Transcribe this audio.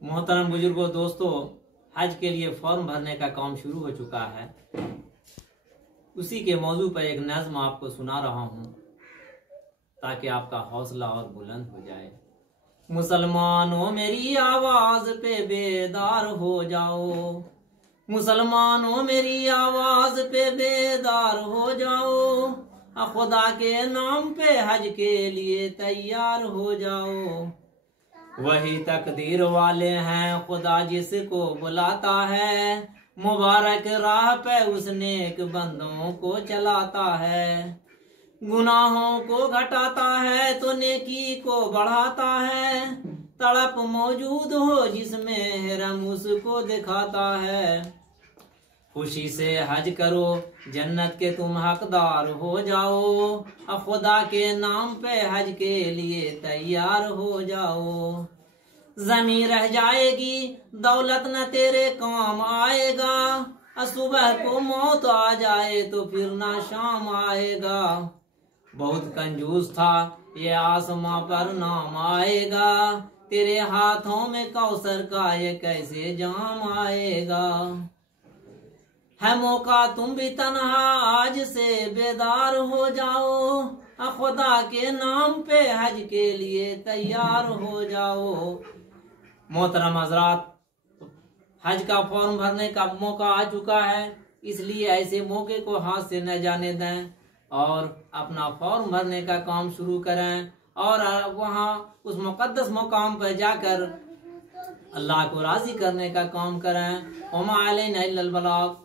मोहतरम बुजुर्गों, दोस्तों, हज के लिए फॉर्म भरने का काम शुरू हो चुका है। उसी के मौजू पर एक नज़्म आपको सुना रहा हूँ ताकि आपका हौसला और बुलंद हो जाए। मुसलमानों मेरी आवाज पे बेदार हो जाओ, मुसलमानों मेरी आवाज पे बेदार हो जाओ, खुदा के नाम पे हज के लिए तैयार हो जाओ। वही तकदीर वाले हैं खुदा जिसको बुलाता है, मुबारक राह पे उसने एक बंदों को चलाता है। गुनाहों को घटाता है तो नेकी को बढ़ाता है, तड़प मौजूद हो जिसमें हरम उसको दिखाता है। खुशी से हज करो जन्नत के तुम हकदार हो जाओ, खुदा के नाम पे हज के लिए तैयार हो जाओ। जमीन रह जाएगी दौलत न तेरे काम आएगा, सुबह को मौत आ जाए तो फिर ना शाम आएगा। बहुत कंजूस था ये आसमां पर नाम आएगा, तेरे हाथों में कौसर का ये कैसे जाम आएगा। है मौका तुम भी तन्हा आज से बेदार हो जाओ, खुदा के नाम पे हज के लिए तैयार हो जाओ। मोहतरम हजरात, हज का फॉर्म भरने का मौका आ चुका है, इसलिए ऐसे मौके को हाथ से न जाने दें और अपना फॉर्म भरने का काम शुरू करें और वहां उस मुकद्दस मुकाम पर जाकर अल्लाह को राजी करने का काम करें। वमा अलैना इल्लल बलाग।